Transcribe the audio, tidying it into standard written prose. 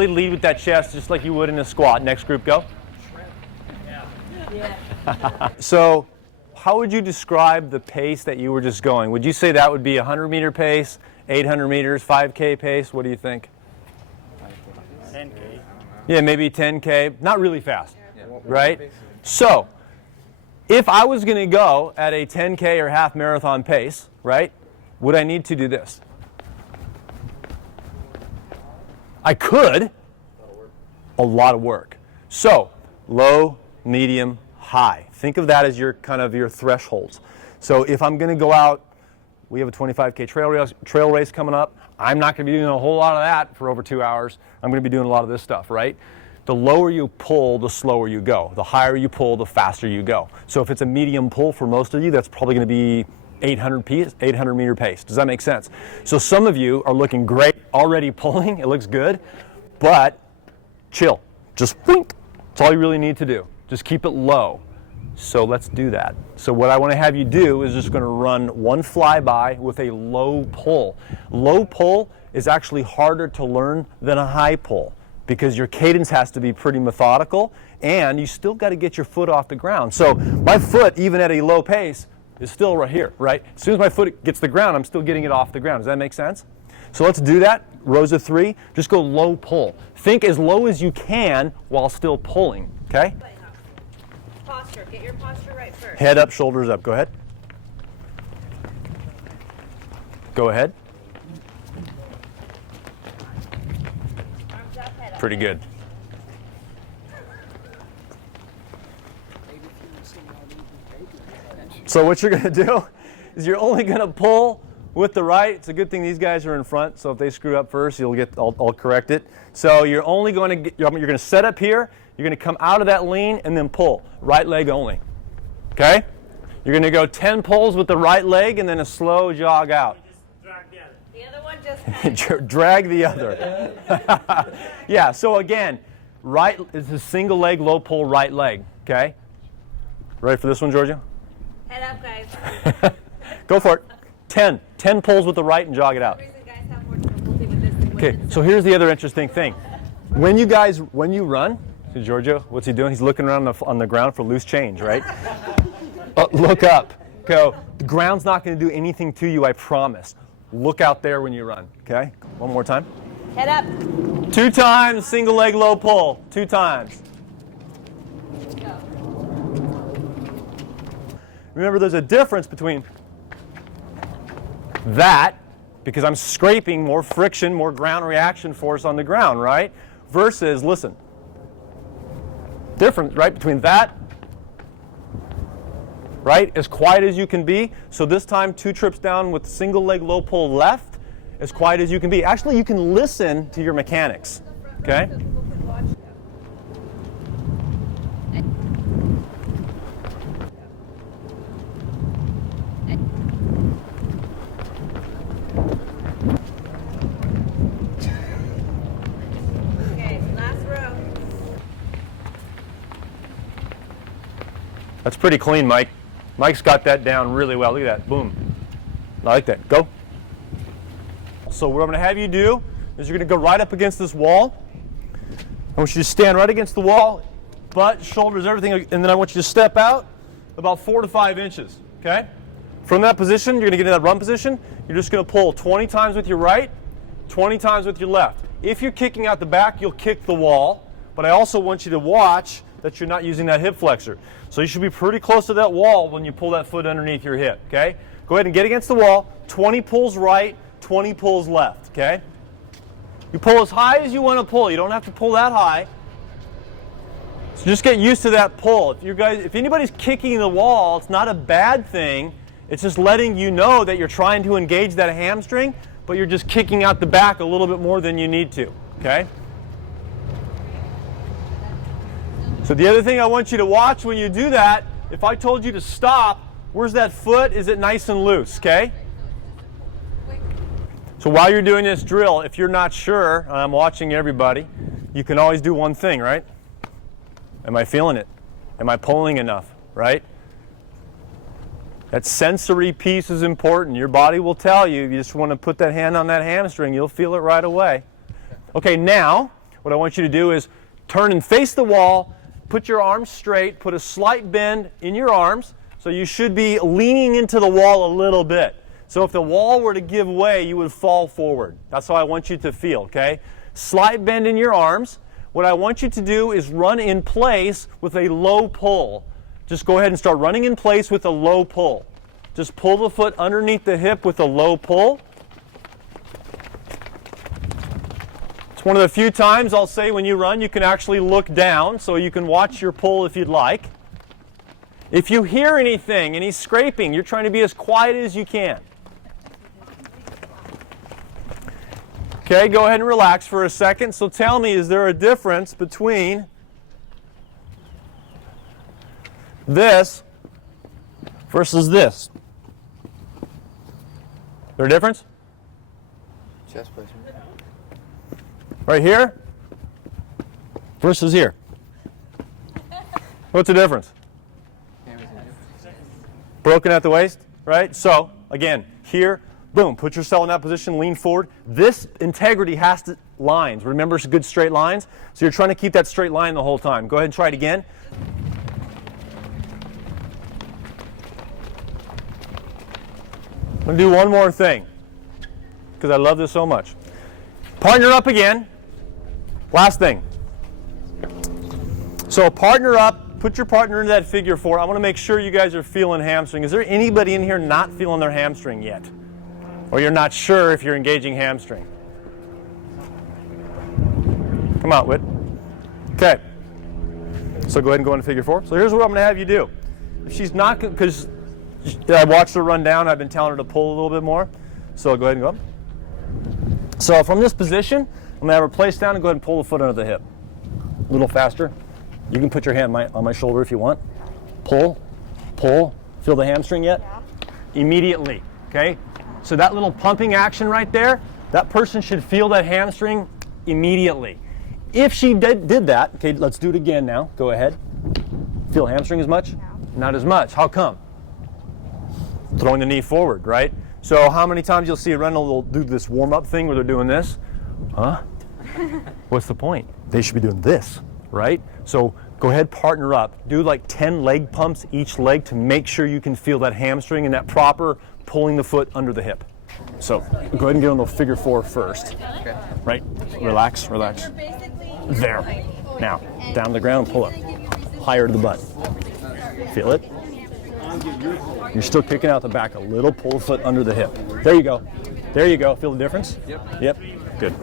really lead with that chest just like you would in a squat. Next group, go. So how would you describe the pace that you were just going? Would you say that would be a 100-meter pace, 800 meters, 5K pace? What do you think? 10K. Yeah, maybe 10K. Not really fast, right? So if I was going to go at a 10K or half marathon pace, right, would I need to do this? I could. A lot of work. So low, medium, high. Think of that as your kind of your thresholds. So if I'm going to go out, we have a 25K trail race coming up. I'm not going to be doing a whole lot of that for over 2 hours. I'm going to be doing a lot of this stuff, right? The lower you pull, the slower you go. The higher you pull, the faster you go. So if it's a medium pull for most of you, that's probably going to be 800 meter pace. Does that make sense? So some of you are looking great already pulling. It looks good, but chill. Just wink. That's all you really need to do. Just keep it low. So let's do that. So what I want to have you do is just going to run one flyby with a low pull. Low pull is actually harder to learn than a high pull because your cadence has to be pretty methodical and you still got to get your foot off the ground. So my foot, even at a low pace, is still right here, right? As soon as my foot gets the ground, I'm still getting it off the ground. Does that make sense? So let's do that. Rows of 3. Just go low pull. Think as low as you can while still pulling, okay? Posture. Get your posture right first. Head up, shoulders up. Go ahead. Go ahead. Arms up, head up. Pretty good. So what you're going to do is you're only going to pull with the right. It's a good thing these guys are in front, so if they screw up first, you'll get, I'll correct it. So you're only going to get, you're going to set up here, you're going to come out of that lean and then pull. Right leg only. Okay? You're going to go 10 pulls with the right leg and then a slow jog out. The other one just Drag the other. Yeah, so again, right is a single leg, low pull, right leg. Okay? Ready for this one, Georgia? head up, guys. Go for it. 10 pulls with the right and jog it out. For some reason, guys have more difficulty with this than Okay, women. so here's the other interesting thing. When you run, see Giorgio, what's he doing? He's looking around on the ground for loose change, right? Look up. Go. The ground's not going to do anything to you, I promise. Look out there when you run, okay? One more time. Head up. 2 times, single leg low pull. 2 times. Go. Remember, there's a difference between that, because I'm scraping more friction, more ground reaction force on the ground, right? Versus, listen, difference, right, between that, right, as quiet as you can be. So this time, 2 trips down with single leg low pull left, as quiet as you can be. Actually, you can listen to your mechanics, okay? Okay, last row. That's pretty clean, Mike. Mike's got that down really well. Look at that. Boom. I like that. Go. So what I'm going to have you do is you're going to go right up against this wall. I want you to stand right against the wall, butt, shoulders, everything, and then I want you to step out about 4 to 5 inches, okay? From that position, you're going to get in that run position. You're just going to pull 20 times with your right, 20 times with your left. If you're kicking out the back, you'll kick the wall, but I also want you to watch that you're not using that hip flexor. So you should be pretty close to that wall when you pull that foot underneath your hip, okay? Go ahead and get against the wall, 20 pulls right, 20 pulls left, okay? You pull as high as you want to pull. You don't have to pull that high. So just get used to that pull. If anybody's kicking the wall, it's not a bad thing. It's just letting you know that you're trying to engage that hamstring, but you're just kicking out the back a little bit more than you need to, okay? So the other thing I want you to watch when you do that, if I told you to stop, where's that foot? Is it nice and loose, okay? So while you're doing this drill, if you're not sure, and I'm watching everybody, you can always do one thing, right? Am I feeling it? Am I pulling enough, right? That sensory piece is important. Your body will tell you. You just want to put that hand on that hamstring, you'll feel it right away. Okay, now what I want you to do is turn and face the wall, put your arms straight, put a slight bend in your arms, so you should be leaning into the wall a little bit. So if the wall were to give way, you would fall forward. That's how I want you to feel, okay? Slight bend in your arms. What I want you to do is run in place with a low pull. Just go ahead and start running in place with a low pull. Just pull the foot underneath the hip with a low pull. It's one of the few times I'll say when you run you can actually look down so you can watch your pull if you'd like. If you hear anything, any scraping, you're trying to be as quiet as you can. Okay, go ahead and relax for a second. So tell me, is there a difference between this versus this? Is there a difference? Chest placement. Right here versus here. What's the difference? Broken at the waist, right? So, again, here, boom, put yourself in that position, lean forward. This integrity has to, lines, remember good straight lines? So you're trying to keep that straight line the whole time. Go ahead and try it again. I'm going to do one more thing, because I love this so much. Partner up again. Last thing. So partner up, put your partner into that figure four. I want to make sure you guys are feeling hamstring. Is there anybody in here not feeling their hamstring yet? Or you're not sure if you're engaging hamstring? Come on, Whit. Okay. So go ahead and go into figure four. So here's what I'm going to have you do. If she's not, because I watched her run down, I've been telling her to pull a little bit more. So go ahead and go. So from this position, I'm going to have her place down and go ahead and pull the foot under the hip. A little faster. You can put your hand on my shoulder if you want. Pull, pull. Feel the hamstring yet? Yeah. Immediately, okay? So that little pumping action right there, that person should feel that hamstring immediately. If she did that, okay, let's do it again now. Go ahead. Feel hamstring as much? No. Not as much. How come? Throwing the knee forward, right? So how many times you'll see a runner will do this warm-up thing where they're doing this? Huh? What's the point? They should be doing this, right? So go ahead, partner up. Do like 10 leg pumps each leg to make sure you can feel that hamstring and that proper pulling the foot under the hip. So go ahead and get on the figure four first. Okay. Right? Relax, relax. There. Now, down to the ground, pull up. Higher to the butt. Feel it? You're still kicking out the back a little. Pull the foot under the hip. There you go. There you go. Feel the difference? Yep. Yep. Good.